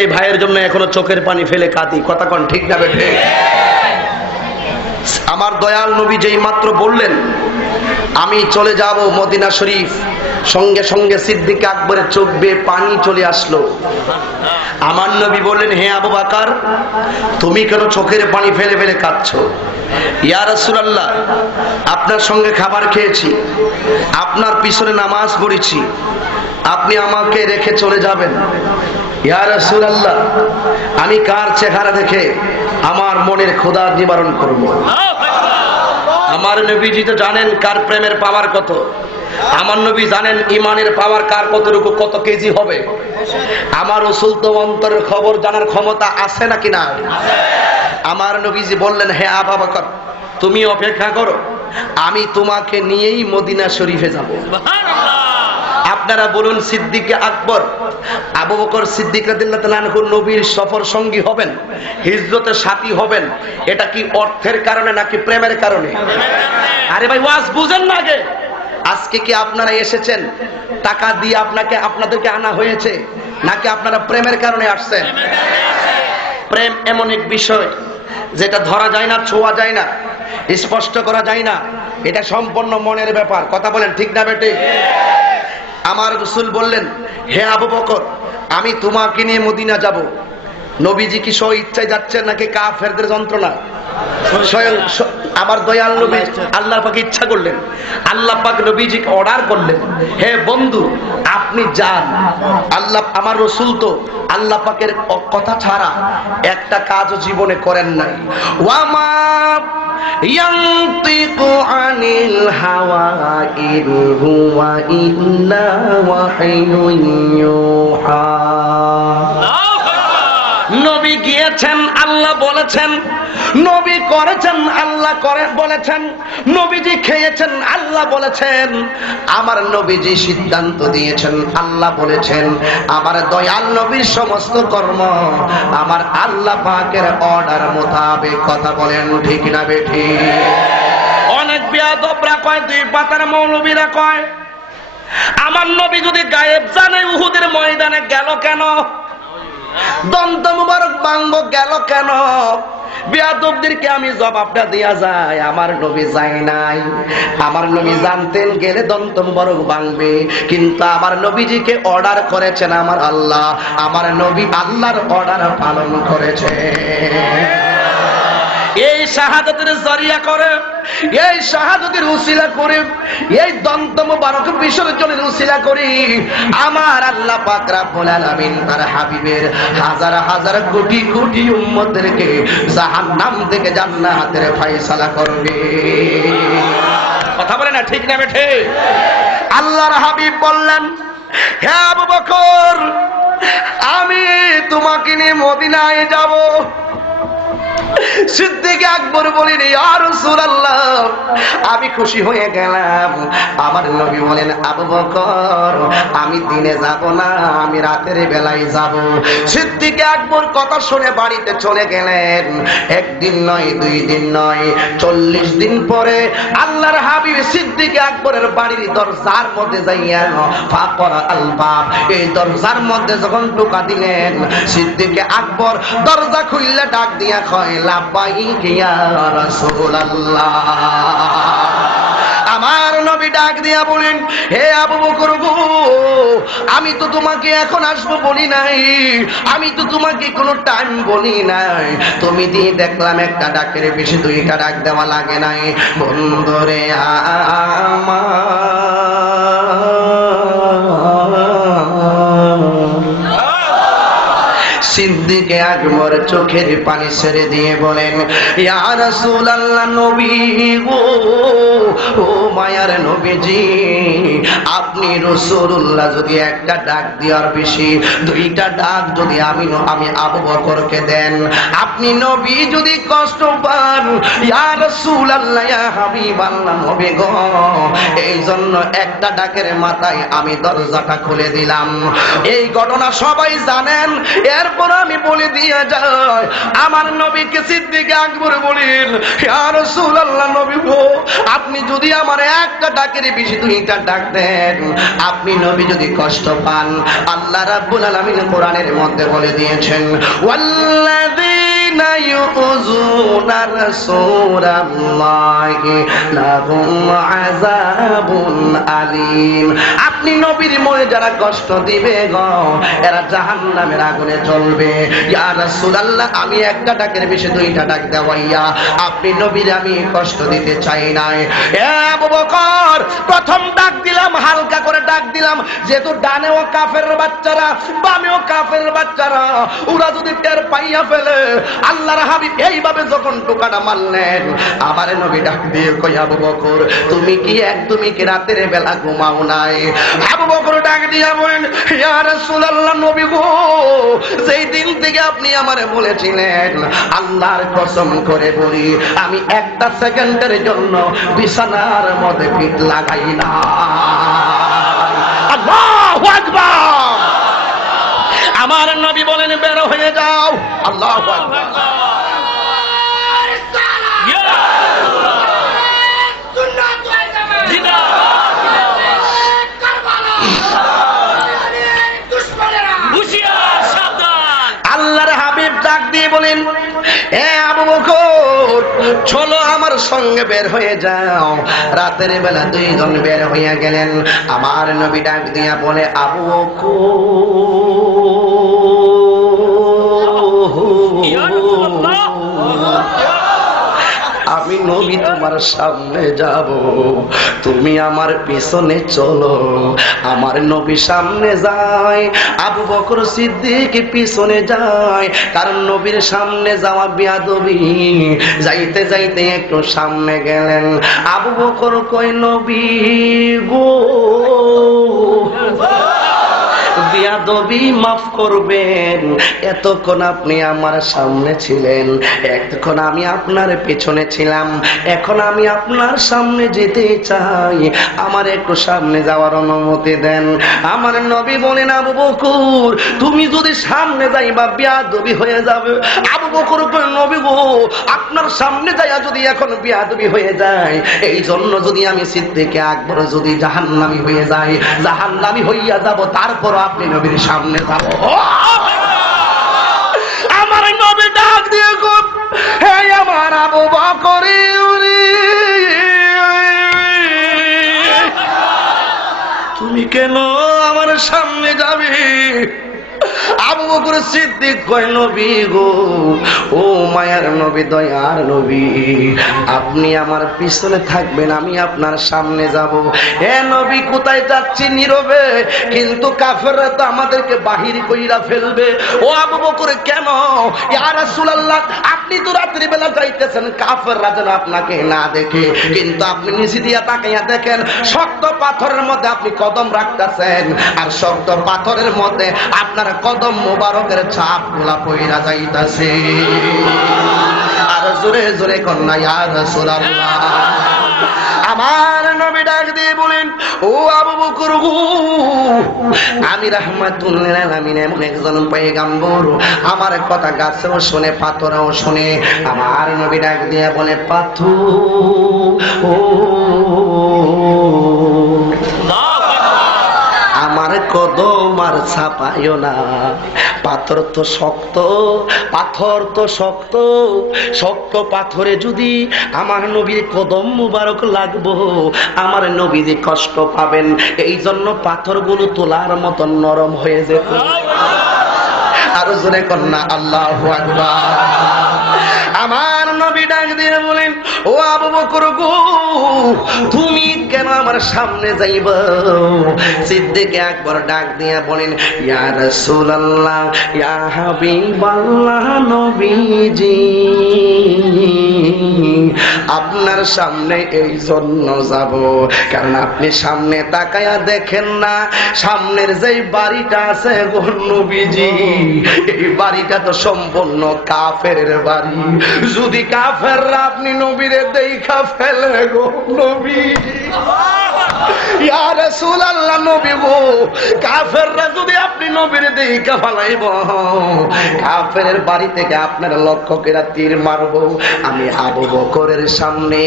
এই ভাইয়ের জন্য এখনো চোখের পানি ফেলে কাঁদি। কথা কোন ঠিক না বেঠে? আমার দয়াল নবী যেই মাত্র বললেন আমি চলে যাব মদিনা শরীফ, সঙ্গে সঙ্গে সিদ্দিক আকবরের চোখ বেয়ে পানি চলে আসলো। আমার নবী বললেন, হে আবু বকর, তুমি কেন চোখের পানি ফেলে ফেলে কাঁদছো? ইয়া রাসূলুল্লাহ, আপনার সঙ্গে খাবার খেয়েছি, আপনার পিছনে নামাজ পড়েছি, আপনি আমাকে রেখে চলে যাবেন? ইয়া রাসূলুল্লাহ, আমি কার চেহারা দেখে আমার মনের ক্ষুধা নিবারণ করব? আমার নবীজি তো জানেন কার প্রেমের পাওয়ার কত। আমার নবী জানেন ইমানের পাওয়ার কার কতটুকু, কত কেজি হবে। আমার রাসূল তো অন্তরের খবর জানার ক্ষমতা আছে নাকি না? আমার নবীজি বললেন, হে আবু বকর, তুমি অপেক্ষা করো, আমি তোমাকে নিয়েই মদিনা শরীফে যাব। আপনারা বলুন, সিদ্দিক আকবর আবু বকর সিদ্দিক রাদিয়াল্লাহু তাআলা আনহু নবীর সফর সঙ্গী হবেন, হিজরতের সাথী হবেন, এটা কি অর্থের কারণে নাকি প্রেমের কারণে? আরে ভাই, ওয়াজ বুঝেন না আগে। আজকে কি আপনারা এসেছেন টাকা দিয়ে আপনাদেরকে আনা হয়েছে, নাকি আপনারা প্রেমের কারণে আসছেন? প্রেম এমন এক বিষয় যেটা ধরা যায় না, ছোঁয়া যায় না, স্পষ্ট করা যায় না, এটা সম্পূর্ণ মনের ব্যাপার। কথা বলেন ঠিক না বেটে? আমার রাসূল বললেন, হে আবু বকর, আমি তোমাকে নিয়ে মদিনা যাব। নবীজি কি স্ব ইচ্ছায় যাচ্ছেন নাকি কাফেরদের যন্ত্রণা? স্বয়ং আমার দয়াল নবী আল্লাহ পাক ইচ্ছা করলেন, আল্লাহ পাক নবীজিকে অর্ডার করলেন, হে বন্ধু আপনি যান। আল্লাহ, আমার রাসূল তো আল্লাহ পাকের কথা ছাড়া একটা কাজও জীবনে করেন নাই। ওয়ামা ইয়ানতিকু আনিল হাওয়া ইন হুয়া ইল্লা ওয়াহয়ুন ইউহা। নবী গিয়েছেন, আল্লাহ বলেছেন, নবী করেছেন, আল্লাহ করে বলেছেন, নবীজি খেয়েছেন, আল্লাহ বলেছেন, আমার নবীজি সিদ্ধান্ত দিয়েছেন, আল্লাহ বলেছেন। আমার দয়াল নবীর সমস্ত কর্ম আমার আল্লাহ পাকের অর্ডার মোতাবেক। কথা বলেন ঠিক না বেঠি? অনেক বেয়াদবরা কয়, দুই পাতার মৌলবীরা কয়, আমার নবী যদি গায়েব জানে উহুদের ময়দানে গেল কেন? দন্ত মুবারক ভাঙবো গেল কেন? বেয়াদবদেরকে আমি জবাবটা দেয়া যায়, আমার নবী যায় নাই। আমার নবী জানতেন গেলে দন্ত মুবারক ভাঙবে, কিন্তু আমার নবীজিকে অর্ডার করেছেন আমার আল্লাহ, আমার নবী আল্লাহর অর্ডার পালন করেছে। এই শাহাদাতের জরিয়া করে, এই শাহাদাতের উসিলা করে, এই দন্ত মুবারক বিসর্জনের উসিলা করে আমার আল্লাহ পাক রব্বুল আলামিন তার হাবিবের হাজার হাজার কোটি কোটি উম্মতদেরকে জাহান্নাম থেকে জান্নাতের ফয়সালা করবে। কথা বলে না ঠিক না বেঠে? আল্লাহর হাবিব বললেন, হে আবু বকর, আমি তোমাকে নিয়ে মদিনায় যাব। সিদ্দিক আকবর বলেন, ইয়া রাসূলুল্লাহ, আমি খুশি হয়ে গেলাম। আমার নবী বলেন, আবু বকর, আমি দিনে যাব না, আমি রাতের বেলায় যাব। সিদ্দিক আকবর কথা শুনে বাড়িতে চলে গেলেন। একদিন নয়, দুই দিন নয়, 40 দিন পরে আল্লাহর হাবিব সিদ্দিক আকবরের বাড়ির দরজার মধ্যে যাইয়া ফাকরা আল বাব, এই দরজার মধ্যে যখন ঢোকা দিলেন, সিদ্দিক আকবর দরজা খুললে ডাক দিয়া কয়, লাব্বাইক ইয়া রাসূলুল্লাহ। আমার নবী ডাক দিয়া বলেন, হে আবু বকর গো, আমি তো তোমাকে এখন আসবো বলি নাই, আমি তো তোমাকে কোনো টাইম বলি নাই। তুমি দিয়ে দেখলাম একটা ডাকের বেশি দুইটা ডাক দেওয়া লাগে নাই। বন্ধুরে আমার সিদ্দিক আকবর চোখের পানি ছেড়ে দিয়ে বলেন, ইয়া রাসূলুল্লাহ, নবী গো, ও মায়ার নবীজি, আপনি রাসূলুল্লাহ যদি একটা ডাক দেওয়ার বেশি দুইটা ডাক যদি আমি আবু বকরকে দেন, আপনি নবী যদি কষ্ট পান, ইয়া রাসূলুল্লাহ, ইয়া হাবিবাল্লাহ, নবী গো, এই জন্য একটা ডাকের মাথায় আমি দরজাটা খুলে দিলাম। এই ঘটনা সবাই জানেন। এরপর তারপর আমি বলে দিয়ে যাই, আমার নবীকে সিদ্দিক আকবর বলেন, ইয়া রাসূলুল্লাহ, নবী গো, আপনি যদি আমার একটা ডাকের বেশি দুইটা ডাক দেন, আপনি নবী যদি কষ্ট পান, আল্লাহ রাব্বুল আলামিন কোরআনের মধ্যে বলে দিয়েছেন, ওয়াল্লাযীনা ইউযুনা রাসূলাল্লাহি লাহুম আযাবুন আলীম। আপনি নবীর মনে যারা কষ্ট দিবে গো, এরা জাহান্নামের আগুনে জ্বলবে। ইয়া রাসূলুল্লাহ, আমি একটা ডাকের বেশি দুইটা ডাক দেওয়াইয়া আপনি নবীর আমি কষ্ট দিতে চাই নাই। এ আবু বকর, প্রথম ডাক দিলাম, হালকা করে ডাক দিলাম, যেহেতু ডানেও কাফের বাচ্চারা, বামেও কাফের বাচ্চারা, ওরা যদি টের পাইয়া ফেলে, আল্লাহর হাবিব এইভাবে যখন টোকাটা মারলেন, আবার নবী ডাক দিয়ে কই, আবু বকর, তুমি কি একদমই কি রাতের বেলা ঘুমাও নাই? আবু বকর ডাক দিয়া বলেন, ইয়া রাসূলুল্লাহ, নবী গো, সেই দিন থেকে আপনি আমারে বলেছিলেন, আল্লাহর কসম করে বলি, আমি একটা সেকেন্ডের জন্য বিছানার মধ্যে পিঠ লাগাই না। আল্লাহু আকবার। আমার নবী বলেন, বের হয়ে যাও। আল্লাহু আকবার। আল্লাহর হাবিব ডাক দিয়ে বলেন, এ আবু বকর, চলো আমার সঙ্গে বের হয়ে যাও। রাতের বেলা দুইজন বের হইয়া গেলেন। আমার নবী ডাক দিয়া বলে, আবু বকর, আমি নবী তোমার সামনে যাব, তুমি আমার পিছনে চলো। আমার নবী সামনে যায়, আবু বকর সিদ্দিক পিছনে যায়, কারণ নবীর সামনে যাওয়া বিয়াদবি। যাইতে যাইতে একটু সামনে গেলেন, আবু বকর কই, নবী গো, বিয়াদবি মাফ করবেন, এতক্ষণ আপনি আমার সামনে ছিলেন, এতক্ষণ আমি আপনার পেছনে ছিলাম, এখন আমি আপনার সামনে যেতে চাই, আমার একটু সামনে যাওয়ার অনুমতি দেন। আমার নবী বলেন, আবু বকর, তুমি যদি সামনে যাইবা বিয়াদবি হয়ে যাবে। আবু বকর কই, নবী গো, আপনার সামনে যাইয়া যদি এখন বিয়াদবি হয়ে যায়, এই জন্য যদি আমি সিদ্দিক আকবর যদি জাহান্নামী হয়ে যাই, জাহান্নামী হইয়া যাব, তারপর আপনি নবীর সামনে যাব। আমার নবী ডাক দিয়ে গো, হে আমার আবু বকর, তুমি কেন আমার সামনে যাবে? আবু বকর সিদ্দিক কয়, নবী গো, ও মায়ার নবী, দয়ার নবী, আপনি আমার পিছনে থাকবেন, আমি আপনার সামনে যাব। হে নবী, কোথায় যাচ্ছি? নীরবে, কিন্তু কাফেররা তো আমাদেরকে বাহির কইরা ফেলবে। ও আবু বকর, কেন? ইয়া রাসূলুল্লাহ, আপনি তো রাত্রি বেলা যাইতেছেন, কাফেররা যেন আপনাকে না দেখে, কিন্তু আপনি নিচে দিয়া তাকাইয়া দেখেন, শক্ত পাথরের মধ্যে আপনি কদম রাখতেছেন, আর শক্ত পাথরের মধ্যে আপনার কদম মোবারকের ছাপ গুলা পইরা যাইতাছে। আর জোরে জোরে কন্যা, ইয়া রাসূলুল্লাহ। আমার নবী ডাক দিয়ে বলেন, ও আবু বকর গো, আমি রাহমাতুল লিল আলামিন, এমন একজন পয়গম্বর, আমার কথা গাছেও শুনে, পাথরেও শুনে। আমার নবী ডাক দিয়ে বলে, পাথর ও আমার কদম আর ছাপায়ও না, পাথর তো শক্ত, পাথর তো শক্ত, শক্ত পাথরে যদি আমার নবীর কদম মুবারক লাগবো, আমার নবী যে কষ্ট পাবেন, এই জন্য পাথরগুলো তোলার মতো নরম হয়ে যেত। আরো জোরে কন্যা, আল্লাহু আকবার। আমার নবী ডাক দিয়ে বলেন, ও আবু বকর গো, তুমি কেন আমার সামনে যাইবা? সিদ্দিক আকবর ডাক দিয়া বলেন, ইয়া রাসূলুল্লাহ, ইয়া হাবিবাল্লাহ, নবীজি, আপনার সামনে এই জন্য যাব, কারণ আপনি সামনে তাকায়া দেখেন না সামনের যেই বাড়িটা আছে গো নবীজি, এই বাড়িটা তো সম্পূর্ণ কাফেরের বাড়ি। যদি কাফেররা আপনি নবীরে দেখা ফেলে গো নবীজি, ইয়া রাসূলুল্লাহ নবী গো, কাফেররা যদি আপনি নবীরে দেখা ফেলাইব, কাফেরের বাড়ি থেকে আপনার লক্ষ্য করে তীর মারব। আমি আবু বকরের সামনে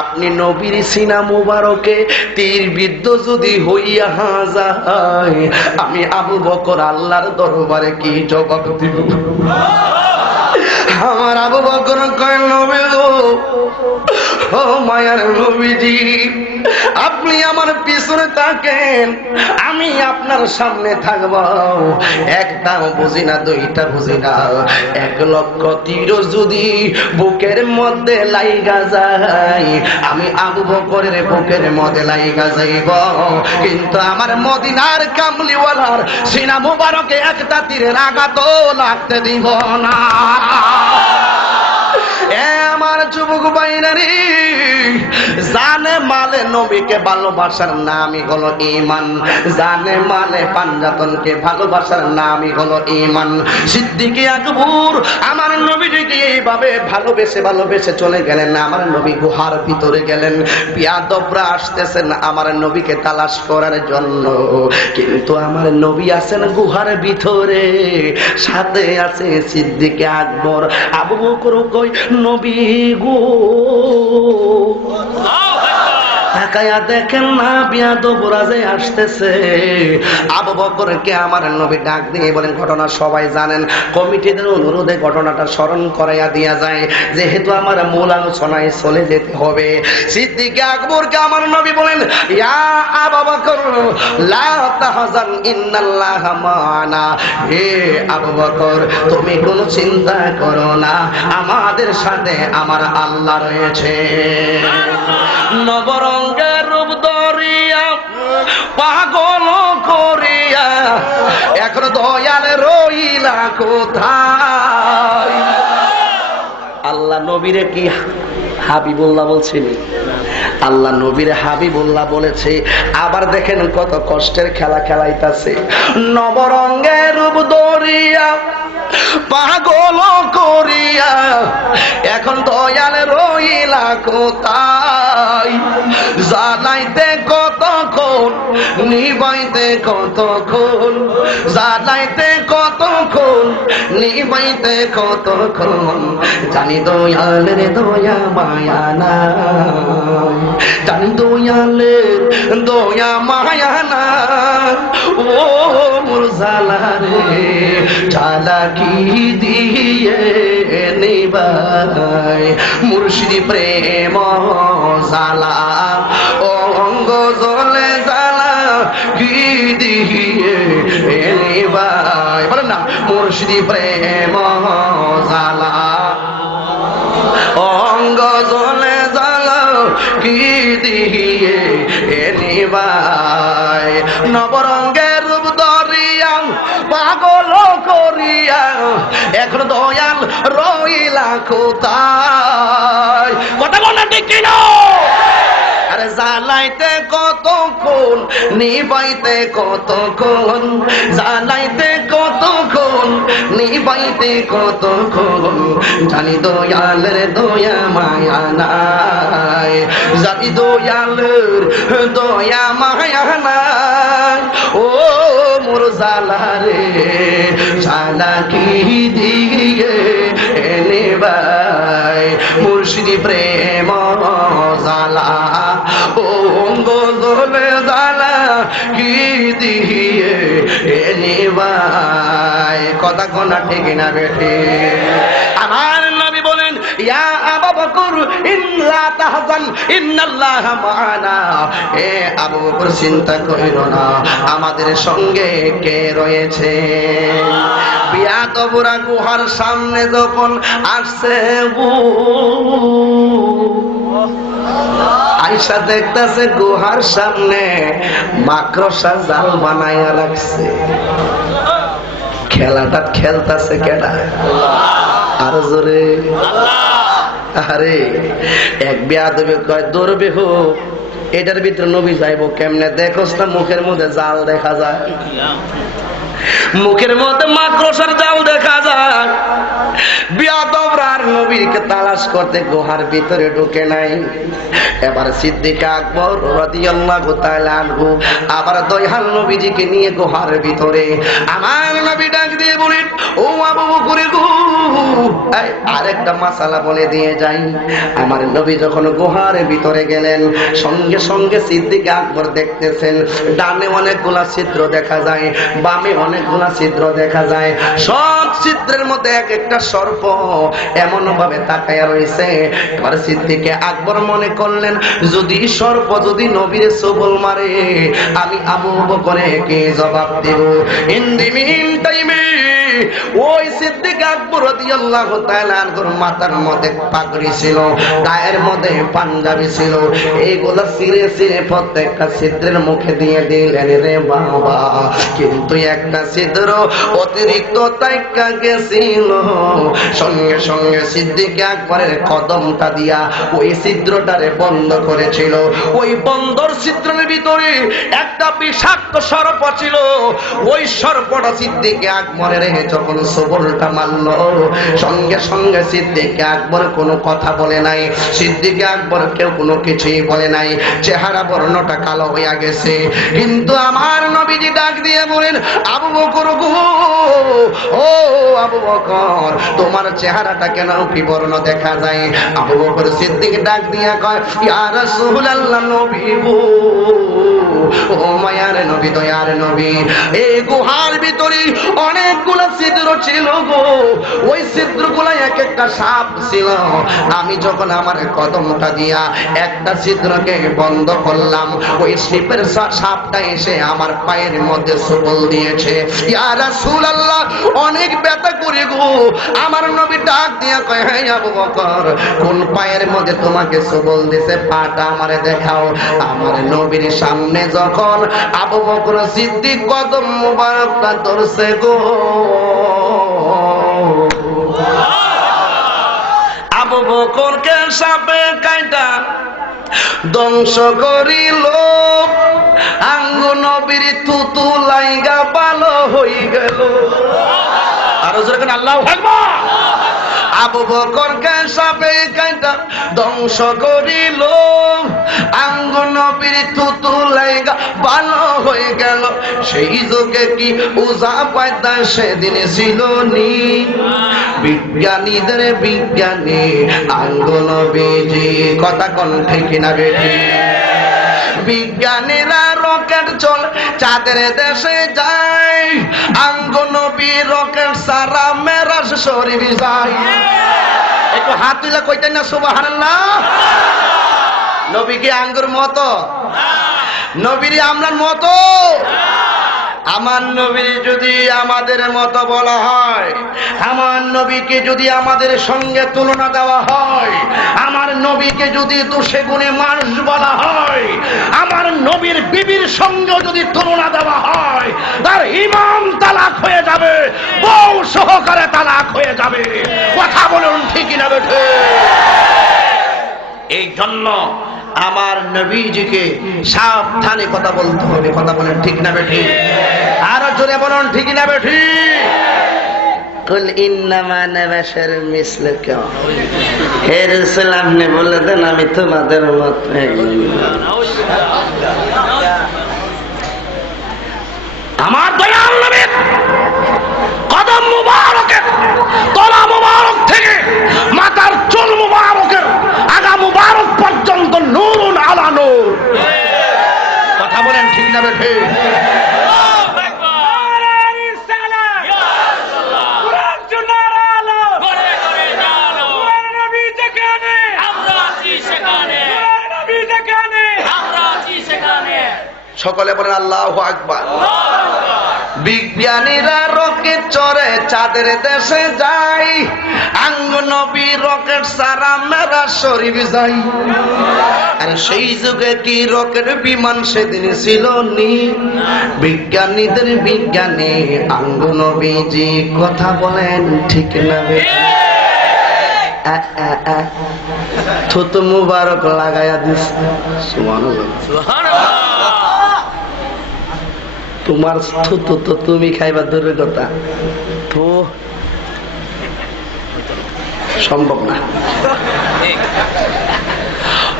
আপনি নবীর সিনা মুবারকে তীর বিদ্ধ যদি হইয়া যায়, আমি আবু বকর আল্লাহর দরবারে কি জবাব দিব? আমার আবু বকর কয় নবী গো, ও মায়ার নবীজি, আপনি আমার পিছনে থাকেন, আমি আপনার সামনে থাকব। একটা বুঝি না, দুইটা বুঝি না, 1,00,000 তীর যদি বুকের মধ্যে লাইগা যায়, আমি আবু বকরের বুকের মধ্যে লাইগা যাইব, কিন্তু আমার মদিনার কামলিওয়ালার সিনা মুবারকে একটা তীরের আঘাতও লাগতে দিব না। আমার যুবক বাইনারি, জানে মালে নবীকে ভালোবাসার নামই হলো ঈমান, জানে মালে পাঞ্জাতনকে ভালোবাসার নামই হলো ঈমান। সিদ্দিকে আকবর আমার নবীকে এইভাবে ভালোবেসে ভালোবেসে চলে গেলেন। আমার নবী গুহার ভিতরে গেলেন, বিয়াদবরা আসতেছেন আমার নবীকে তালাশ করার জন্য, কিন্তু আমার নবী আছেন গুহার ভিতরে, সাথে আছে সিদ্দিকে আকবর। আবু বকর কই নবী গো, তাকায়া দেখেন না বিয়াদবরা যে আসতেছে। আবু বকরকে আমার নবী ডাক দিয়ে বলেন, ঘটনা সবাই জানেন, কমিটিদের অনুরোধে ঘটনাটা স্মরণ করাইয়া দিয়া যায়, যেহেতু আমার মূল আলোচনায় চলে যেতে হবে। সিদ্দিকে আকবরকে আমার নবী বলেন, ইয়া আবু বকর লা তাহজান ইন্নাল্লাহা মা'ানা, হে আবু বকর তুমি কোনো চিন্তা করো না, আমাদের সাথে আমার আল্লাহ রয়েছে। নবরঙ্গের রূপ ধরিয়া পাগল করিয়া এখন দয়াল রইলা কোথায়? আল্লাহ নবীরে কি হাবিবুল্লাহ বলছেন? আল্লাহ নবীর হাবিবুল্লাহ বলেছে। আবার দেখেন কত কষ্টের খেলা খেলাইতাছে। নবরঙ্গের রূপ ধরিয়া পাগল করিয়া এখন দয়াল রইলা কোথায়? জানাইতে কতক্ষণ, নিবাইতে কতক্ষণ, জানাইতে কতক্ষণ, নিবাইতে কতক্ষণ, জানি দয়ালের দয়া মায়া নাই, জানি দয়ালের দয়া মায়া নাই। ও মোর জালা রে, জালা কি দিয়ে নিবাই, মুর্শিদি প্রেম জালা অঙ্গ জলে জালা কি দিয়ে নিবাই, বলেন না, মুর্শিদি প্রেম জালা অঙ্গ জলে জালা কি দিয়ে নিবাই। নবরঙ্গের রূপ ধরিয়া পাগল করিয়া এখন দয়াল রইলা কোথায়? কথা বলেন ঠিক কিনা? আরে জালাইতে কতক্ষণ, নিবাইতে কতক্ষণ, জালাইতে কতক্ষণ, নিবাইতে কতক্ষণ, জানি দয়ালের দয়া মায়া নাই, জানি দয়ালের দয়া মায়া নাই। ও মোর জালা রে, জালা কি দিয়ে নিবাই, মুর্শিদি প্রেম জালা অঙ্গ জলে জালা কি দিয়ে নিবাই। কথা কোনা ঠিক না বেঠে? আমার নবী বলেন, ইয়া আবু বকর ইন্না তাহজান ইন্নাল্লাহা মা'ানা, হে আবু বকর চিন্তা কইরো না, আমাদের সঙ্গে কে রয়েছে? বিয়াদবরা গুহার সামনে যখন আসছে, আয়েশা দেখতেছে গুহার সামনে মাকড়সা জাল বানাইয়া রাখছে। খেলাটা খেলতেছে কেডা? আর জোরে আরে এক বেয়াদবে কয় দৌড়বে হোক, এটার ভিতরে নবী যাইব কেমনে? দেখোস না মুখের মধ্যে জাল দেখা যায়, মুখের মধ্যে মাকড়সার জাল দেখা যায়। বিয়াদবরা আর নবীকে তালাশ করতে গুহার ভিতরে ঢুকে নাই। এবার সিদ্দিক আকবর রাদিয়াল্লাহু তাআলা আনহু আবার দয়াল নবীজিকে নিয়ে গুহার ভিতরে। আমার নবী ডাক দিয়ে বলেন, ও আবু বকর গো, আরেকটা মাসালা বলে দিয়ে যাই। আমার নবী যখন গুহার ভিতরে গেলেন, সঙ্গে সঙ্গে সিদ্দিক আকবর দেখতেছেন ডানে অনেকগুলা ছিদ্র দেখা যায়, বামে অনেকগুলা ছিদ্র দেখা যায়। সব ছিদ্রের মধ্যে এক একটা সর্প এমন ভাবে তাকায়া রয়েছে। এবার সিদ্দিক আকবর মনে করলেন, যদি সর্প যদি নবীর সবল মারে, আমি আবু বকরকে জবাব দেব। ইন দি মিন টাইমে ওই সিদ্দিক আকবর রাদিয়াল্লাহু তাআলা আনহুর মাথার মধ্যে পাগড়ি ছিল, গায়ের মধ্যে পাঞ্জাবি ছিল, এইগুলা ছিঁড়ে ছিঁড়ে প্রত্যেকটা ছিদ্রের মুখে দিয়ে দিলেন রে বাবা। কিন্তু একটা ছিদ্র অতিরিক্ত তাইকা গেছিল, সঙ্গে সঙ্গে সিদ্দিক আকবরের কদমটা দিয়া ওই ছিদ্রটারে বন্ধ করেছিল। ওই বন্দর ছিদ্রের ভিতরে একটা বিষাক্ত সর্প ছিল। ওই সর্পটা সিদ্দিক আকবরের যখন সবলটা মারল, সঙ্গে সঙ্গে সিদ্দিক আকবর কোনো কথা বলে নাই, সিদ্দিক আকবর কেউ কোনো কিছুই বলে নাই। চেহারা বর্ণটা কালো হইয়া গেছে, কিন্তু আমার নবীজি ডাক দিয়ে বলেন, আবু বকর গো, ও আবু বকর, তোমার চেহারাটা কেন বিবর্ণ দেখা যায়? আবু বকর সিদ্দিক ডাক দিয়া কয়, ইয়া রাসূলুল্লাহ, নবী গো, ও মায়ার নবী, দয়ার নবী, এই গুহার ভিতরে অনেকগুলো ছিদ্র ছিল গো, ওই ছিদ্রগুলো এক একটা সাপ ছিল। আমি যখন আমার কদমটা দিয়া একটা ছিদ্রকে বন্ধ করলাম, ওই শিপের সাপটা এসে আমার পায়ের মধ্যে সবল দিয়েছে। ইয়া রাসূলুল্লাহ, অনেক ব্যথা করে গো। আমার নবী ডাক দিয়া কয়, হে আবু বকর, কোন পায়ের মধ্যে তোমাকে সবল দিয়েছে, পাটা আমারে দেখাও। আমার নবীর সামনে যখন আবু বকর সিদ্দিক কদম মুবারকটা ধরছে গো, আবু বকরকে সাপে কাইটা ধ্বংস করিল। আঙ্গ নবীর থুতু লাইগা ভালো হয়ে গেল। আরো জোরে করে আল্লাহু আকবার। আবু বকরকে সাপে কাইটা ধ্বংস করিল, আঙ্গ নবীর থুতু লাইগা ভালো হয়ে গেল। সেই যুগে কি উজা পায়দা সেদিন ছিল নি? বিজ্ঞানীদের বিজ্ঞানী আঙ্গ নবীজি, কথা কোন ঠিক না বেঠি? বিজ্ঞানীরা রকেট চল চাঁদের দেশে যায়, আঙ্গ নবী রকেট সারা মেরাজ শরীফ যায়। একটু হাত তুলে কইতেন না সুবহানাল্লাহ? নবী কি আঙ্গুর মতো? নবীর আমরার মতো? আমার নবী যদি আমাদের মতো বলা হয়, আমার নবীকে যদি আমাদের সঙ্গে তুলনা দেওয়া হয়, আমার নবীকে যদি দোষে গুণে মানুষ বলা হয়, আমার নবীর বিবির সঙ্গে যদি তুলনা দেওয়া হয়, তার ইমান তালাক হয়ে যাবে, বউ সহকারে তালাক হয়ে যাবে। কথা বলুন ঠিক না বেঠে? এই জন্য আমার নবীজিকে সাবধানে কথা বলতে হবে। কথা বলেন ঠিক না বেঠি? আরো জোরে বলুন ঠিক না বেঠি? কুল ইন্নামা আনা বাশারুম মিসলুকুম, হে রাসূল আপনি বলে দেন আমি তোমাদের মত। আমার দয়াল নবীর কদম মুবারকের তলা মুবারক থেকে মাথার চুল মুবারকের আগা মুবারক পর্যন্ত নূরুন আলা নূর। কথা বলেন ঠিক না বেঠি? সকলে বলেন আল্লাহু আকবার। বিজ্ঞানীরা রকেট চড়ে চাঁদের দেশে যায়, আঙ্গ নবী রকেট সারা মেরাজ শরীফ যায়। আর সেই যুগে কি রকেট বিমান সেদিন ছিল নি? বিজ্ঞানীদের বিজ্ঞানী আঙ্গ নবীজি। কথা বলেন ঠিক না? থুতু মুবারক লাগাইয়া দিছে। সুবহানাল্লাহ। তোমার থুতু তো তুমি খাইবা দূরের কথা, তো সম্ভব না।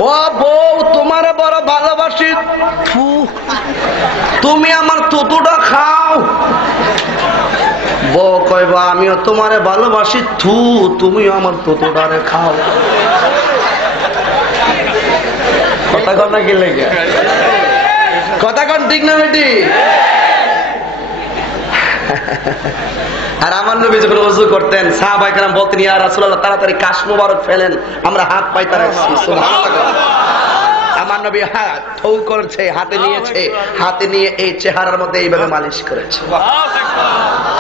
ও বউ, তোমার বড় ভালোবাসি, তুমি আমার থুতুটা খাও। বউ কইবা আমিও তোমারে ভালোবাসি, তুমিও আমার থুতুটারে খাও। কথা কন না কি লেগে, কথা কন ঠিক না বেটি? আর আমার নবী যখন ওযু করতেন, সাহাবায়ে কেরাম বলতেন ইয়া রাসূলুল্লাহ তাড়াতাড়ি কাশ মোবারক ফেলেন, আমরা হাত পাইতে রাখছি। সুবহানাল্লাহ। আমার নবী হাত থৌ করছে, হাতে নিয়েছে, হাতে নিয়ে এই চেহারার মধ্যে এইভাবে মালিশ করেছে।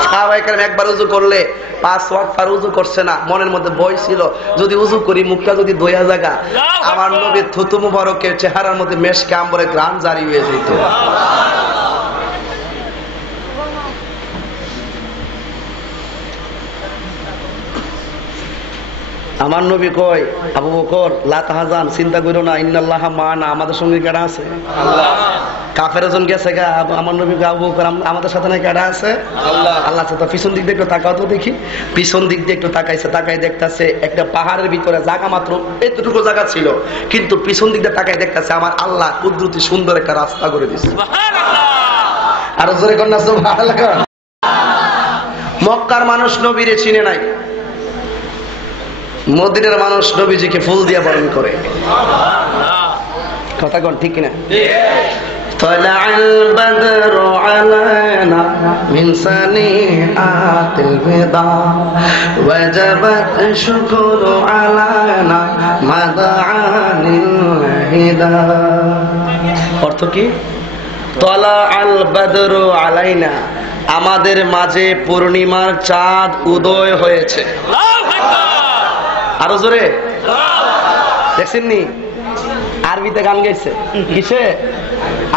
সাহাবায়ে কেরাম একবার ওযু করলে 5 ওয়াক্ত আর ওযু করছে না, মনের মধ্যে ভয় ছিল যদি ওযু করি মুখটা যদি ধোয়া জায়গা, আমার নবী থুতু মুবারকের চেহারার মধ্যে মেশকে আম্বরে গ্রাম জারি হয়ে যেত। আমার নবী কয় আবু বকর লা তাহজান, চিন্তা করো না, ইন্নাল্লাহা মা'ানা, আমাদের সঙ্গে কারা আছে? আল্লাহ। কাফেররা জন গেছে গা, আমার নবী আবু বকর আমাদের সাথে নাই কারা আছে? আল্লাহ। আল্লাহ সাথে পিছন দিক দিয়ে একটু তাকাও তো দেখি। পিছন দিক দিয়ে একটু তাকাইছে, তাকাই দেখতাছে একটা পাহাড়ের ভিতরে জায়গা মাত্র এতটুকু জায়গা ছিল, কিন্তু পিছন দিক দিয়ে তাকাই দেখতাছে আমার আল্লাহ কুদরতি সুন্দর একটা রাস্তা করে দিয়েছে। সুবহানাল্লাহ। আর জোরে কন্যা সুবহানাল্লাহ। মক্কার মানুষ নবীরে চিনে নাই, মদিনার মানুষ নবীজিকে ফুল দিয়ে বরণ করে। কথা কোন ঠিক কিনা? طلع البدر علينا من سنيئات الوداع وجبت الشكر علينا مدعان الهدى। অর্থ কি? طلع البدر علينا, আমাদের মাঝে পূর্ণিমার চাঁদ উদয় হয়েছে। আরো জোরে দেখছেননি? আরবিতে গান গাইছে, কিসে?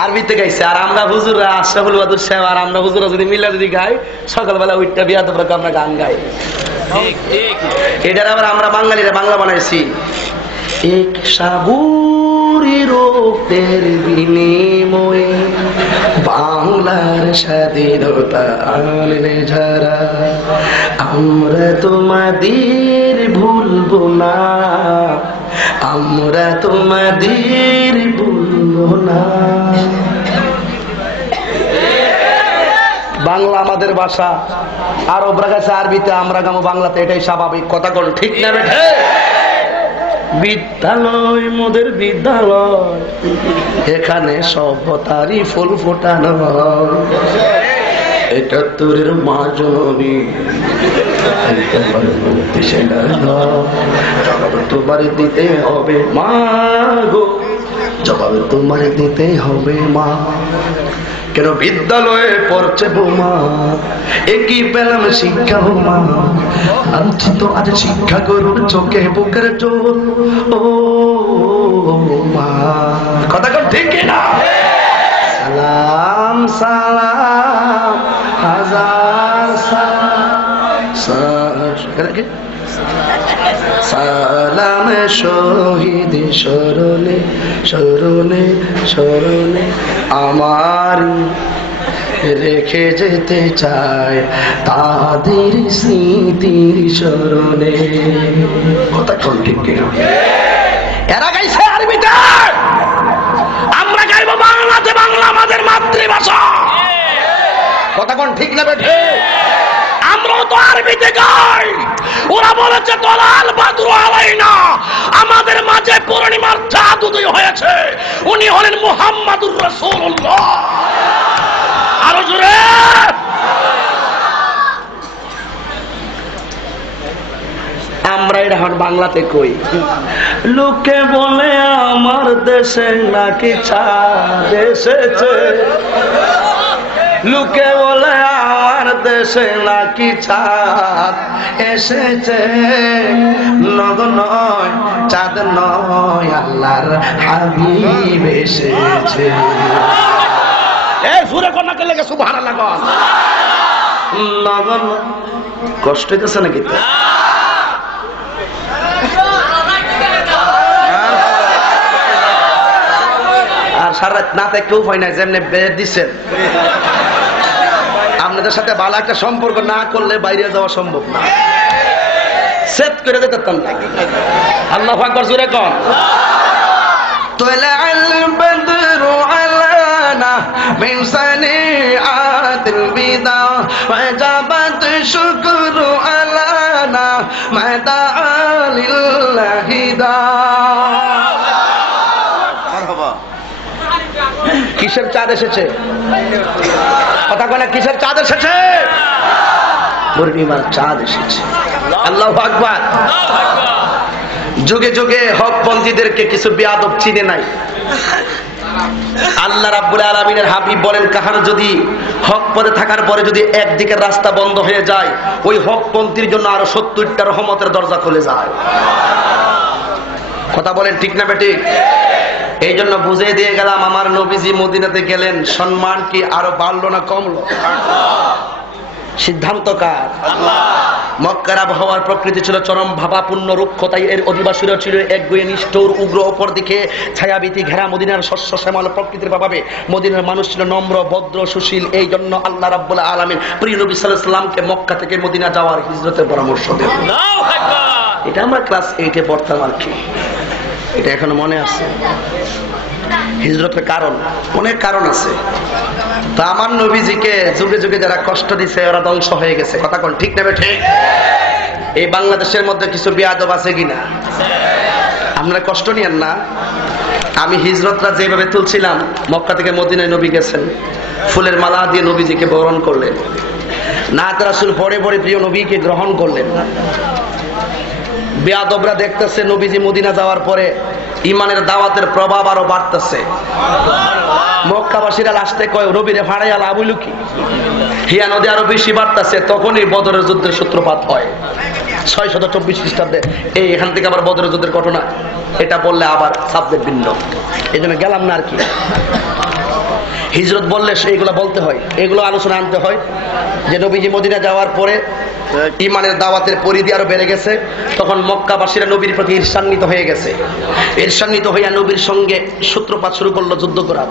আরবিতে গাইছে। আর আমরা হুজুররা আশরাফুল বাদুর সাহেব আর আমরা হুজুররা যদি মিল্লা যদি গাই, সকালবেলা উঠটা বিয়া তো আমরা গান গাই। এটার আবার আমরা বাঙালিরা বাংলা বানাইছি। এক সাবুরি রক্তের বিনিময়ে বাংলার স্বাধীনতা আনলে যারা, আমরা তোমাদের ভুলবো না, আমরা তোমাদের ভুলবো না। বাংলা আমাদের ভাষা, আরবরা গাছে আরবিতে, আমরা গামো বাংলাতে, এটাই স্বাভাবিক। কথা কোন ঠিক না বেঠে? বিদ্যালয় মোদের বিদ্যালয়, এখানে সভ্যতারই ফুল ফোটানো। ৭১-এর মা জননী জবাব তোমার দিতে হবে মা গো, জবাব তোমার দিতে হবে মা। কেন বিদ্যালয়ে পড়ছে বোমা, একই পেলাম শিক্ষা মা, লাঞ্ছিত আজ শিক্ষা গরুর চোখে বুকের জোর। ও মা, কথা কোন ঠিক কিনা? সালাম সালাম হাজার সালাম শহীদ স্মরণে স্মরণে স্মরণে আমার রেখে যেতে চায় তাদের স্মৃতির স্মরণে। কথা কোন ঠিক কিনা? এরা গাইছে আরবিতে, আমরা গাইব বাংলাতে, বাংলা আমাদের মাতৃভাষা। কথা কোন ঠিক না বেঠে? আমরাও তো আরবিতে গাই। ওরা বলেছে তলাল বাদরু আলাইনা, আমাদের মাঝে পূর্ণিমার চাঁদ উদয় হয়েছে, উনি হলেন মুহাম্মাদুর রাসূলুল্লাহ। আরো জোরে। আমরা এটা বাংলাতে কই, লোকে বলে আমার দেশে নাকি চাঁদ এসেছে, লোকে বলে আমার দেশে নাকি চাঁদ এসেছে। নগ নয় চাঁদ নয়, আল্লাহর হাবিব এসেছে। এই সুরে কন্যাকে লেগে সুবহানাল্লাহ গো। নগ কষ্ট হইতেছে নাকি? সারা রাত না থেকে উপায় নাই, যেমনি বের দিচ্ছেন আপনাদের সাথে ভালো একটা সম্পর্ক না করলে বাইরে যাওয়া সম্ভব না, সেট করে দিতাম না। আল্লাহু আকবার, জোরে কোন। طلع البدر علينا من سنيعات البدع وجبت الشكر علينا ما دعا لله কিসের চাঁদ এসেছে? কথা বলে, কিসের চাঁদ এসেছে? পূর্ণিমার চাঁদ এসেছে। আল্লাহু আকবার। যুগে যুগে হকপন্থীদেরকে কিছু বেয়াদব চিনে নাই। আল্লাহ রাব্বুল আলামিনের হাবিব বলেন, কাহার যদি হক পথে থাকার পরে যদি একদিকের রাস্তা বন্ধ হয়ে যায়, ওই হকপন্থীর জন্য আরো 70টা রহমতের দরজা খুলে যায়। কথা বলেন ঠিক না বেঠিক? এই জন্য বুঝিয়ে দিয়ে গেলাম, আমার নবীজি মদিনাতে গেলেন, সম্মান কি আরো বাড়লো না কমলো? সিদ্ধান্ত কার? মক্কার আবহাওয়ার প্রকৃতি ছিল চরম ভাবাপূর্ণ রুক্ষতায়, এর অধিবাসীরা ছিল একগুঁয়ে নিষ্ঠুর উগ্র, অপর দিকে ছায়াবীতি ঘেরা মদিনার শস্য শ্যামল প্রকৃতির প্রভাবে মদিনার মানুষ ছিল নম্র ভদ্র সুশীল। এই জন্য আল্লাহ রাব্বুল আলামিন প্রিয় নবী সাল্লাল্লাহু আলাইহি ওয়াসাল্লামকে মক্কা থেকে মদিনা যাওয়ার হিজরতের পরামর্শ দেন। এটা আমরা ক্লাস 8-এ পড়তাম আর কি, এটা এখনো মনে আছে। হিজরতের কারণ, অনেক কারণ আছে। তা আমার নবীজিকে যুগে যুগে যারা কষ্ট দিছে ওরা ধ্বংস হয়ে গেছে। কথা কোন ঠিক নেবে ঠিক? এই বাংলাদেশের মধ্যে কিছু বেয়াদব আছে কিনা? আপনারা কষ্ট নিয়েন না। আমি হিজরতরা যেভাবে তুলছিলাম, মক্কা থেকে মদিনায় নবী গেছেন, ফুলের মালা দিয়ে নবীজিকে বরণ করলেন, নাত রাসূল পরে পরে প্রিয় নবীকে গ্রহণ করলেন। বেয়াদবরা দেখতেছে নবীজি মদিনা যাওয়ার পরে ইমানের দাওয়াতের প্রভাব আরো বাড়তেছে। মক্কাবাসীরা লাস্টে কয়, নবীরে ফাড়াইয়া লাভ হইল কি? হিয়া নদী আরো বেশি বাড়তেছে। তখনই বদরের যুদ্ধের সূত্রপাত হয় 624 খ্রিস্টাব্দে। এই এখান থেকে আবার বদরের যুদ্ধের ঘটনা, এটা বললে আবার সাবজেক্ট ভিন্ন, এই জন্য গেলাম না আর কি। হিজরত বললে সেইগুলো বলতে হয়, এগুলো আলোচনা আনতে হয় যে নবীজি মদিনা যাওয়ার পরে ইমানের দাওয়াতের পরিধি আরো বেড়ে গেছে। তখন মক্কাবাসীরা নবীর প্রতি ঈর্ষান্বিত হয়ে গেছে। ঈর্ষান্বিত হইয়া নবীর সঙ্গে সূত্রপাত শুরু করলো যুদ্ধ করা।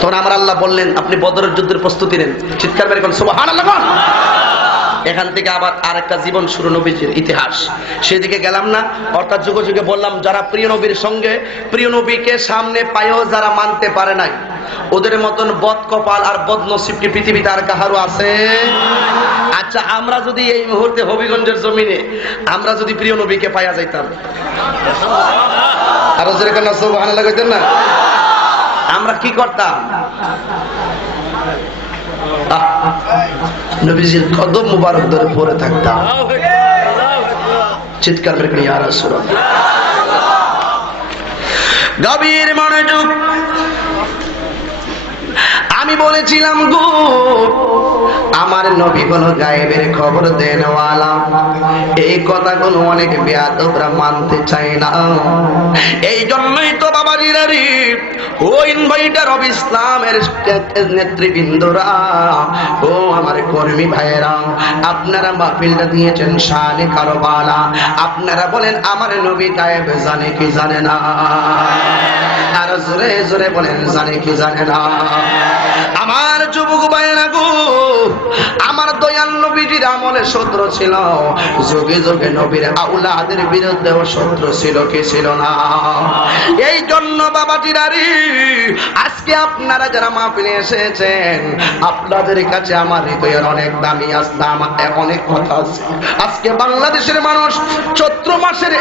তখন আমার আল্লাহ বললেন, আপনি বদরের যুদ্ধের প্রস্তুতি নেন। চিৎকার করে কোন সুবহানাল্লাহ। এখান থেকে আবার আরেকটা জীবন শুরু, নবীজির ইতিহাস। সেদিকে গেলাম না। অর্থাৎ যুগে যুগে বললাম, যারা প্রিয় নবীর সঙ্গে প্রিয় নবীকে সামনে পায়ও যারা মানতে পারে নাই, ওদের মতন বদ কপাল আর বদনসিব কি পৃথিবীতে আর কাহারও আছে? আচ্ছা, আমরা যদি এই মুহূর্তে হবিগঞ্জের জমিনে আমরা যদি প্রিয় নবীকে পাইয়া যাইতাম, আরো যেরকম সুবহানাল্লাহ কইতেন না, আমরা কি করতাম? নবীজির কদম মুবারক ধরে পড়ে থাকতাম। চিৎকার করে ইয়া রাসূলুল্লাহ। গভীর মনোযোগ। আমি বলেছিলাম গো, আমার নবী কোন গায়েবের খবর দেনওয়ালা। এই কথাগুলো অনেক বেয়াদবরা মানতে চায় না। এই জন্যই তো বাবাজিরা রে, ও ইনভাইটার অফ ইসলামের নেতৃবৃন্দরা, ও আমার কর্মী ভাইয়েরা, আপনারা মাহফিলটা দিয়েছেন শানে কারবালা। আপনারা বলেন আমার নবী গায়েব জানে কি জানে না? আর জোরে জোরে বলেন জানে কি জানে না? আমার যুবক ভাইয়েরা গো, আমার দয়াল নবীজির আমলে শত্রু ছিল, যুগে যুগে নবীর আওলাদের বিরুদ্ধেও শত্রু ছিল কি ছিল না? এই জন্য বাবাজিরা রে, আজকে আপনারা যারা মাহফিলে এসেছেন, আপনাদের কাছে আমার হৃদয়ের অনেক দামি আস্থা, আমার অনেক কথা আছে। আজকে বাংলাদেশের মানুষ চৈত্র মাসের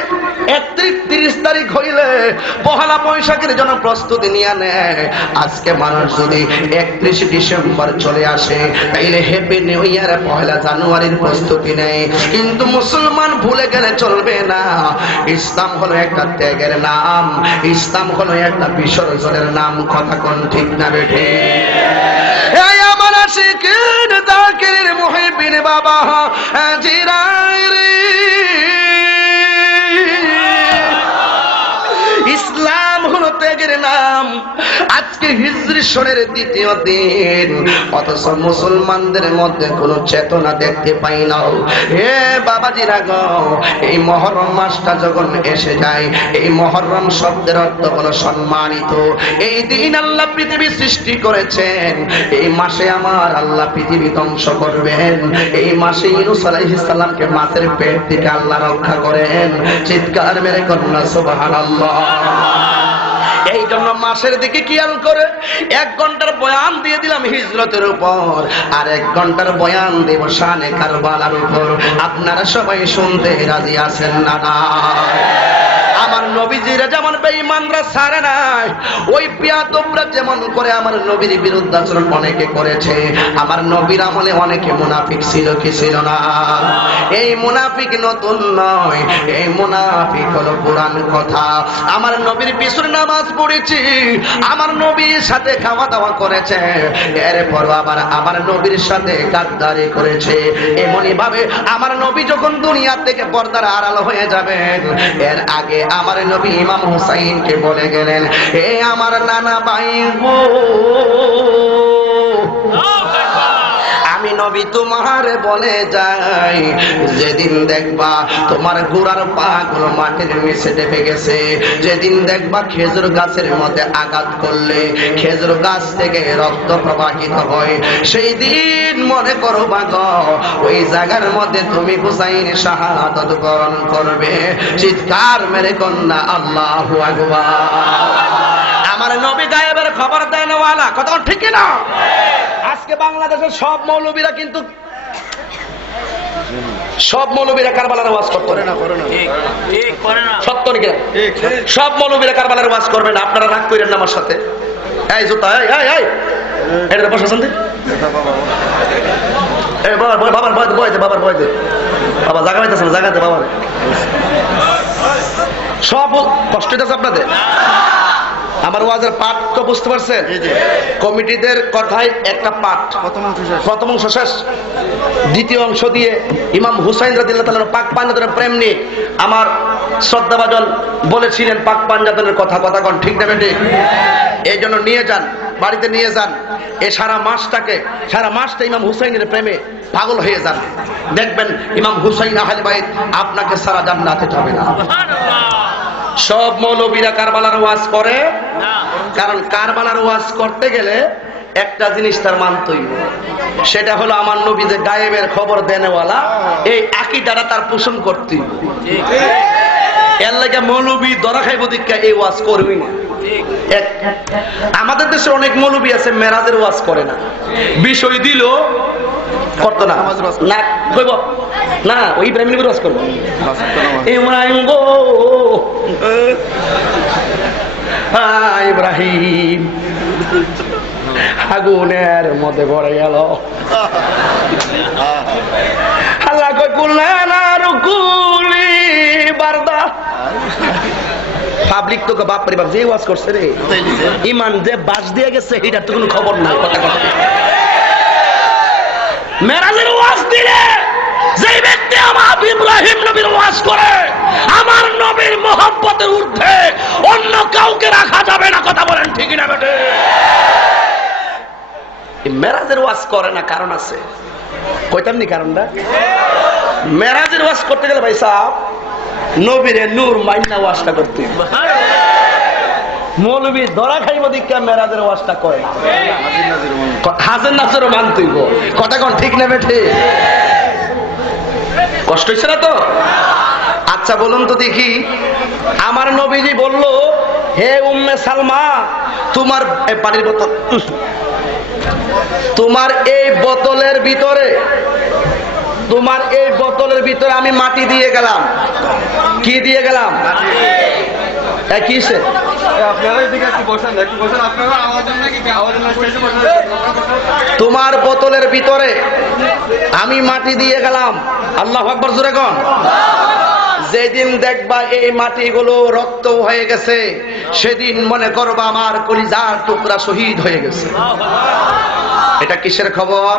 31-30 তারিখ হইলে পহেলা বৈশাখের জন্য প্রস্তুতি নিয়ে নেয়। আজকে মানুষ যদি 31 ডিসেম্বর চলে আসে, তাইলে হ্যাপি নিউ ইয়ার পহেলা জানুয়ারির প্রস্তুতি নেয়। কিন্তু মুসলমান ভুলে গেলে চলবে না, ইসলাম হলো একটা ত্যাগের নাম, ইসলাম হলো একটা বিসর্জনের নাম। কথা কোন ঠিক না বেঠে? এই আমার আশিকিন যাকির মুহিবিন বাবা জিরাই রে, ইসলাম হলো ত্যাগের নাম। আজকে হিজরি নিদর্শনের দ্বিতীয় দিন, অথচ মুসলমানদের মধ্যে কোনো চেতনা দেখতে পাই না। হে বাবাজিরা গো, এই মুহররম মাসটা যখন এসে যায়, এই মুহররম শব্দের অর্থ হলো সম্মানিত। এই দিন আল্লাহ পৃথিবী সৃষ্টি করেছেন, এই মাসে আমার আল্লাহ পৃথিবী ধ্বংস করবেন। এই মাসে ইউনূস আলাইহিস সালামকে মাছের পেট থেকে আল্লাহ রক্ষা করেন। চিৎকার মেরে কন্যা সুবহানাল্লাহ। এই জন্য মাসের দিকে খেয়াল করে 1 ঘন্টার বয়ান দিয়ে দিলাম হিজরতের উপর, আর 1 ঘন্টার বয়ান দেব শানে কারবালার উপর। আপনারা সবাই শুনতে রাজি আছেন না? না। আমার নবীজিরা যেমন বেঈমানরা ছাড়ে নাই, ওই বিয়াদবরা যেমন করে আমার নবীর বিরুদ্ধে আচরণ অনেকে করেছে। আমার নবীর আমলে অনেকে মুনাফিক ছিল কি ছিল না? এই মুনাফিক নতুন নয়, এই মুনাফিক হলো পুরান কথা। আমার নবীর পিছনে নামাজ পড়েছি, আমার নবীর সাথে খাওয়া দাওয়া করেছে, এরপর আবার আমার নবীর সাথে গাদ্দারি করেছে। এমনই ভাবে আমার নবী যখন দুনিয়া থেকে পর্দার আড়াল হয়ে যাবেন, এর আগে আমার নবী ইমাম হুসাইনকে বলে গেলেন, হে আমার নানা ভাই গো, আমি নবী তোমার বলে যাই, যেদিন দেখবা তোমার গোড়ার পাগুলো মাটির নিচে ডেবে গেছে, যেদিন দেখবা খেজুর গাছের মধ্যে আঘাত করলে খেজুর গাছ থেকে রক্ত প্রবাহিত হয়, সেই দিন মনে করো গো, ওই জায়গার মধ্যে তুমি হুসাইন শাহাদাত বরণ করবে। চিৎকার মেরে কন্যা আল্লাহু আকবার। আমার নবী গায়েবের খবর দেন ওয়ালা, কথা ঠিক না? আজকে বাংলাদেশের সব মৌলবীরা কিন্তু কারবালার ওয়াজ করতে না, সত্য নাকি? সব মৌলবীরা কারবালার ওয়াজ করবে না। আপনারা রাগ করেন না আমার সাথে। এই জুতা, এটা বসাছেন বাবার বয় দে, বাবার বয় দে, বাবা জায়গা পাইতেছে না, জায়গাতে বাবার সব কষ্ট হইতেছে আপনাদের। আমার ওয়াজের পাঠ তো বুঝতে পারছেন? কমিটিদের কথায় একটা পাঠ, প্রথম অংশ শেষ, দ্বিতীয় অংশ দিয়ে ইমাম হুসাইন রাদিয়াল্লাহু তাআলা পাক পাঞ্জাতনের প্রেম নিয়ে আমার শ্রদ্ধাভাজন বলেছিলেন পাক পাঞ্জাতনের কথা। কথা কোন ঠিক না বেটি? এই জন্য নিয়ে যান, বাড়িতে নিয়ে যান, এই সারা মাসটা ইমাম হুসাইনের প্রেমে পাগল হয়ে যান। দেখবেন ইমাম হুসাইন আহলে বাইত আপনাকে সারা জান্নাতে যাবে না। সব মৌলবীরা কারবালার ওয়াজ করে, কারণ কারবালার ওয়াজ করতে গেলে একটা জিনিস তার মানতেই, সেটা হলো আমার নবী যে গায়েবের খবর দেনেওয়ালা, এই আকীদাটা তার পোষণ করতে। এর লাগে মৌলবী ধরা খাইব দীক্ষা এই ওয়াজ করবি না। আমাদের দেশে অনেক মৌলবী আছে মেরাজের ওয়াজ করে না, বিষয় দিল করতো না, না কইব না ওই ইব্রাহিম ওয়াজ করবো, ইব্রাহিম গো ইব্রাহিম আগুনের মধ্যে ভরে গেল, আল্লাহ কই কুলনা রুকুলি বারদা। পাবলিক তোকে বাপ রে বাপ যে ওয়াজ করছে রে, ইমান যে বাস দিয়ে গেছে এটার তো কোনো খবর নাই। কথা কথা মেরাজের ওয়াজ দিলে যে ব্যক্তি আমার ইব্রাহিম নবীর ওয়াজ করে, আমার নবীর মহব্বতের ঊর্ধ্বে অন্য কাউকে রাখা যাবে না। কথা বলেন ঠিক না বেটে? মেরাজের ওয়াজ করে না, কারণ আছে, কইতাম নি কারণটা? মেরাজের ওয়াজ করতে গেলে ভাই সাহেব নবীরে নূর মাইনা ওয়াজটা করতে, মৌলবী ধরা খাইব দীক্ষা মেরাজের ওয়াজটা করে, হাজির নাজিরও মানতেইব। কথা কোন ঠিক না বেঠে? কষ্ট হচ্ছে না তো? আচ্ছা বলুন তো দেখি, আমার নবীজি বলল, হে উম্মে সালমা, তোমার পানির বোতল, তোমার এই বোতলের ভিতরে আমি মাটি দিয়ে গেলাম। কি দিয়ে গেলাম? কিসে? তোমার বোতলের ভিতরে আমি মাটি দিয়ে গেলাম। আল্লাহু আকবার জোরে কোন। যেদিন দেখবা এই মাটিগুলো রক্ত হয়ে গেছে, সেদিন মনে করবা আমার কলিজার টুকরা শহীদ হয়ে গেছে। এটা কিসের খবর?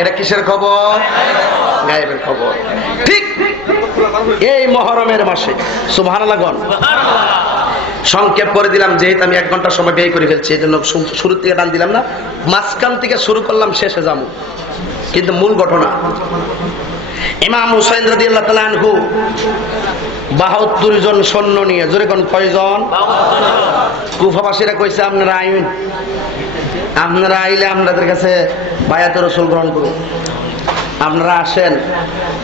এটা কিসের খবর? গায়েবের খবর। ঠিক এই মুহররমের মাসে সুবহানাল্লাহ, সংক্ষেপ করে দিলাম, যেহেতু আমি 1 ঘন্টা সময় ব্যয় করে ফেলছি, এই জন্য শুরু থেকে টান দিলাম না, মাঝখান থেকে শুরু করলাম, শেষে যাবো। কিন্তু মূল ঘটনা, ইমাম হুসাইন রাদিয়াল্লাহু তাআলা আনহু 72 জন সৈন্য নিয়ে, জোরে কোন কয়জন? কুফাবাসীরা কইছে আপনারা আইন, আপনারা আইলে আপনাদের কাছে বায়াত রাসূল গ্রহণ করুন, আপনারা আসেন।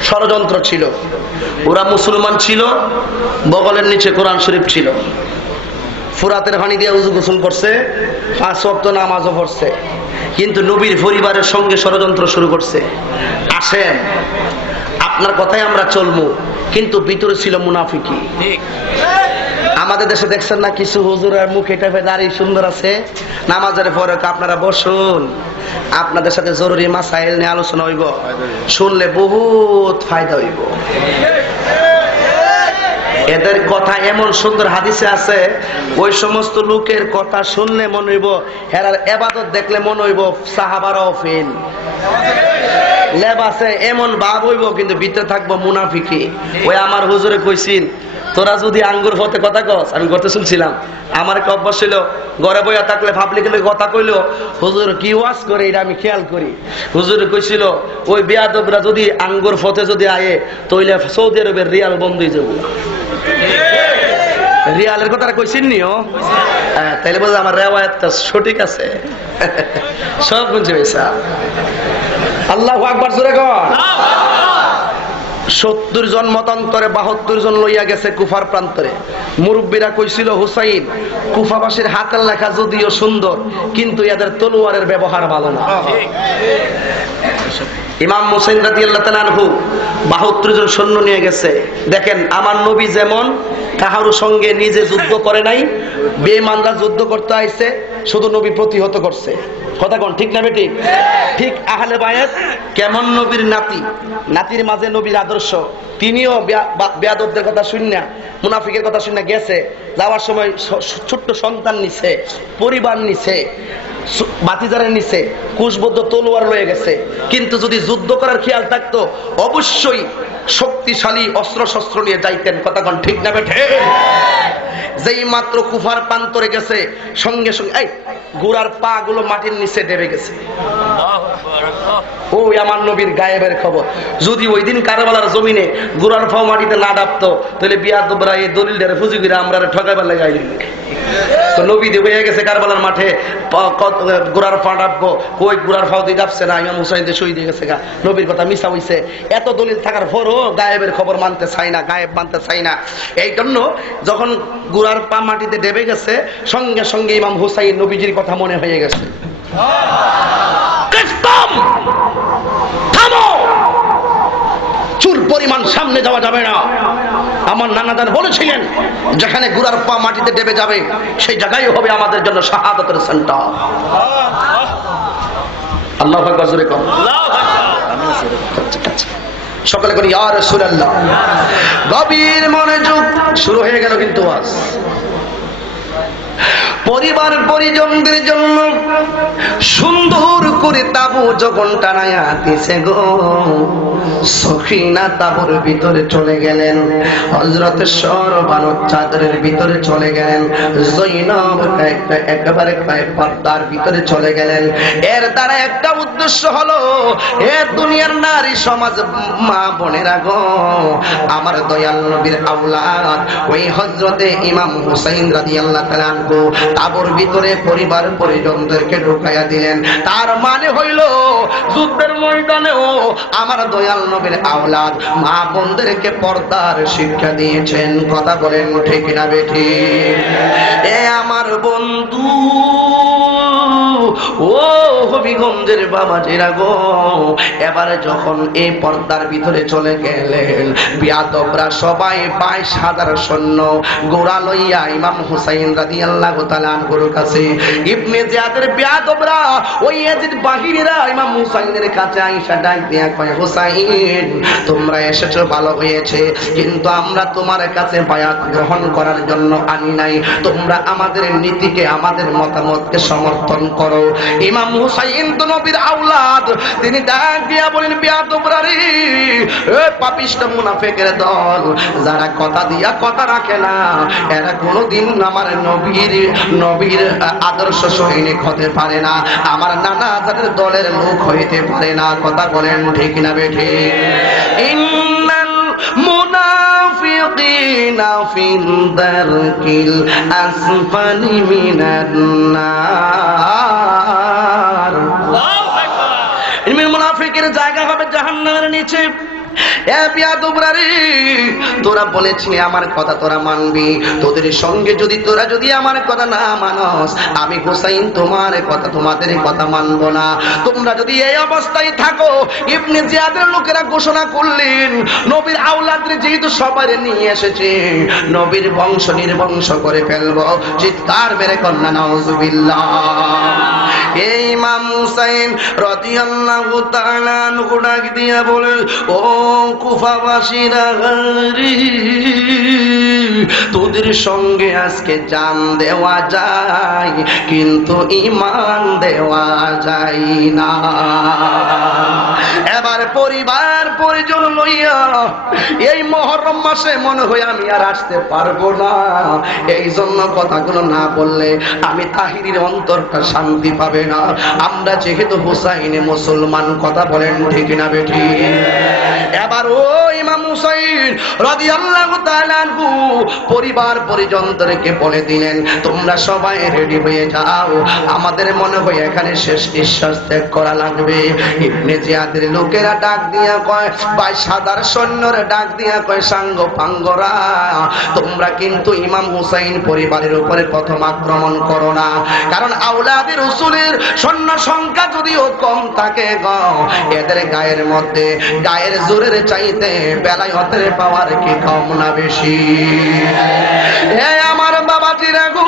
ষড়যন্ত্র ছিল, ওরা মুসলমান ছিল, বগলের নিচে কোরআন শরীফ ছিল, ফুরাতের পানি দিয়ে উযু গোসল করছে, 5 ওয়াক্ত নামাজও পড়ছে, কিন্তু নবীর পরিবারের সঙ্গে ষড়যন্ত্র শুরু করছে। আসেন, আপনার কথাই আমরা চলবো, কিন্তু ভিতরে ছিল মুনাফিকি। আমাদের দেশে দেখছেন না, কিছু হুজুরের মুখ এটা দাঁড়িয়ে সুন্দর আছে, নামাজের পরে আপনারা বসুন, আপনাদের সাথে জরুরি মাসাইল নিয়ে আলোচনা হইব, শুনলে বহুত ফায়দা হইব। এদের কথা এমন সুন্দর হাদিসে আছে, ওই সমস্ত লোকের কথা শুনলে মনে হইব, এরার ইবাদত দেখলে মনে হইব সাহাবারাও ফেল, লেবাসে এমন ভাব হইব, কিন্তু ভিতরে থাকবো মুনাফিকি। ওই আমার হুজুরে কইছিন, তোরা যদি আঙ্গুর ফতে কথা কস, আমি করতে শুনছিলাম, আমার একটা অভ্যাস ছিল, ঘরে বইয়া থাকলে পাবলিকের কথা কইলো, হুজুর কি ওয়াজ করে এটা আমি খেয়াল করি। হুজুর কইছিল, ওই বেয়াদবরা যদি আঙ্গুর ফতে যদি আয়ে, তইলে সৌদি আরবের রিয়াল বন্ধ হয়ে যাবো। রিয়ালের কথা কইছেন নিও, তাইলে বলছে আমার রেওয়ায়াতটা সঠিক আছে, সব বুঝে পেয়েছা। আল্লাহু আকবার, জোরে কর। 70 জন মতান্তরে 72 জন লইয়া গেছে কুফার প্রান্তরে। মুরব্বীরা কইছিল, হুসাইন, কুফাবাসীর হাতের লেখা যদিও সুন্দর, কিন্তু এদের তলোয়ারের ব্যবহার ভালো না। ইমাম হুসাইন রাদিয়াল্লাহু তাআলা আনহু 72 জন সৈন্য নিয়ে গেছে। দেখেন, আমার নবী যেমন কাহারও সঙ্গে নিজে যুদ্ধ করে নাই, বেঈমানরা যুদ্ধ করতে আইছে, শুধু নবী প্রতিহত করছে। কথা কোন ঠিক না বেটি? ঠিক আহলে বায়াত কেমন নবীর নাতি, নাতির মাঝে নবীর আদর্শ, তিনিও বেয়াদবদের কথা শুননা, মুনাফিকের কথা শুননা গেছে, যাওয়ার সময় ছোট্ট সন্তান নিছে, পরিবার নিছে, বাতিজারের নিচে কুশবদ্ধ তলোয়ার লয়ে গেছে। কিন্তু যদি যুদ্ধ করার খেয়াল থাকতো, অবশ্যই শক্তিশালী অস্ত্র শস্ত্র নিয়ে যাইতেন। কথা কোন ঠিক না বেঠে? যেই মাত্র কুফার প্রান্তরে গেছে, সঙ্গে সঙ্গে এই ঘোড়ার পা গুলো মাটির নিচে দেবে গেছে। ওই আমার নবীর গায়েবের খবর। যদি ওই দিন কারবালার জমিনে ঘোড়ার পা মাটিতে না ডাবতো, তাহলে বিয়াদবরা এই দলিল ধরে ফুজি করে আমরা ঠকাইবার লাগাই দিল। তো নবী দিয়ে হয়ে গেছে কারবালার মাঠে ঘোড়ার পা ডাববো, কই ঘোড়ার পাও দিয়ে ডাবছে না, ইমাম হুসাইন দিয়ে শহীদ হয়ে গেছে গা, নবীর কথা মিশা হইছে। এত দলিল থাকার পরও গায়েবের খবর মানতে চাই না, গায়েব মানতে চাই না। এই জন্য যখন ঘোড়ার পা মাটিতে ডেবে গেছে, সঙ্গে সঙ্গে ইমাম হুসাইন নবীজির কথা মনে হয়ে গেছে। থামো, চুর পরিমাণ সামনে যাওয়া যাবে না। আমার নানাদার বলেছিলেন, যেখানে ঘোড়ার পা মাটিতে ডেবে যাবে, সেই জায়গায় হবে আমাদের জন্য শাহাদাতের সেন্টার। আল্লাহু আকবার, জোরে কর। সকলে করি ইয়া রাসূলুল্লাহ। গভীর মনোযোগ, শুরু হয়ে গেল কিন্তু আজ। পরিবার পরিজনদের জন্য সুন্দর করে তাবু যখন টানায়া দিছে গো, সখিনা তাবুর ভিতরে চলে গেলেন, হযরত সরবানো চাদরের ভিতরে চলে গেলেন, জৈনব একেবারে পর্দার ভিতরে চলে গেলেন। এর দ্বারা একটা উদ্দেশ্য হলো, এ দুনিয়ার নারী সমাজ, মা বোনেরা গো, আমার দয়াল নবীর আওলাদ ওই হযরতে ইমাম হুসাইন রাদিয়াল্লাহু তাআলা আনহু তাবুর ভিতরে পরিবার পরিজনদেরকে ঢুকাইয়া দিলেন। তার মানে হইল, যুদ্ধের ময়দানেও আমার দয়াল নবীর আওলাদ মা বোনদেরকে পর্দার শিক্ষা দিয়েছেন। কথা বলেন ঠিক না বেঠিক? এ আমার বন্ধু, ও হবিগঞ্জের বাবাজিরা গো, এবারে যখন এই পর্দার ভিতরে চলে গেলেন, বিয়াদবরা সবাই 22,000 সৈন্য গোড়া লইয়া ইমাম হুসাইন রাদিয়াল্লাহু তাআলা আনহুর কাছে, ইবনে জিয়াদের বিয়াদবরা ওই ইয়াজিদ বাহিনীরা ইমাম হুসাইনের কাছে আইসা ডাক দিয়া কয়, হুসাইন তোমরা এসেছো ভালো হয়েছে, কিন্তু আমরা তোমার কাছে বায়াত গ্রহণ করার জন্য আনি নাই। তোমরা আমাদের নীতিকে, আমাদের মতামতকে সমর্থন করো। ইমাম হুসাইন তো নবীর আওলাদ, তিনি ডাক দিয়া বলেন, বিয়াদবরা রে, এ পাপিষ্ঠ মুনাফিকের দল, যারা কথা দিয়া কথা রাখে না, এরা কোনোদিন আমার নবীর আদর্শ সৈনিক হতে পারে না, আমার নানা জাতের দলের লোক হইতে পারে না। কথা বলেন ঠিক না বেঠি? ইন্নাল মুনাফিকিনা ফিল দারকিল আসফালি মিনান নার। মুনাফিকের জায়গা হবে জাহান্নামের নিচে। তোরা বলেছিলি আমার কথা তোরা মানবি, তোদের সঙ্গে তোরা যদি আমার কথা না মানস, আমি হুসাইন তোমার কথা তোমাদের কথা মানব না। তোমরা যদি এই অবস্থায় থাকো, ইবনে জিয়াদের লোকেরা ঘোষণা করলেন, নবীর আওলাদরে যেহেতু সবাই নিয়ে এসেছে, নবীর বংশ নির্বংশ করে ফেলবো। চিৎকার মেরে কন্যা নাউজুবিল্লাহ। এই ইমাম হুসাইন রাদিয়াল্লাহু তাআলা আনহু ডাক দিয়া বলে, ও কুফাবাসীরা, তোদের সঙ্গে আজকে জান দেওয়া যায়, কিন্তু ঈমান দেওয়া যায় না। এবার পরিবার পরিজন লইয়া এই মুহররম মাসে মনে হয় আমি আর আসতে পারবো না। এই জন্য কথাগুলো না বললে আমি তাহিরির অন্তরটা শান্তি পাবে না। আমরা যেহেতু হুসাইনে মুসলমান, কথা বলেন ঠিক না বেঠি? এবার ও ইমাম হুসাইন রাদিয়াল্লাহু তাআলা আনহু পরিবার পরিজনদেরকে বলে দিলেন, তোমরা সবাই রেডি হয়ে যাও, আমাদের মনে হয় এখানে শেষ নিঃশ্বাস ত্যাগ করা লাগবে। ইবনে জিয়াদের লোকেরা ডাক দিয়া কয়, ভাই সাদার সৈন্যরা ডাক দিয়া কয়, সাঙ্গ পাঙ্গরা, তোমরা কিন্তু ইমাম হুসাইন পরিবারের উপরে প্রথম আক্রমণ করো না, কারণ আওলাদে রাসূলের সৈন্য সংখ্যা যদিও কম থাকে গো, এদের গায়ের মধ্যে গায়ের জোরের চাইতে বেলায়তের পাওয়ার কি কম না বেশি? হে আমার বাবাজিরা গো,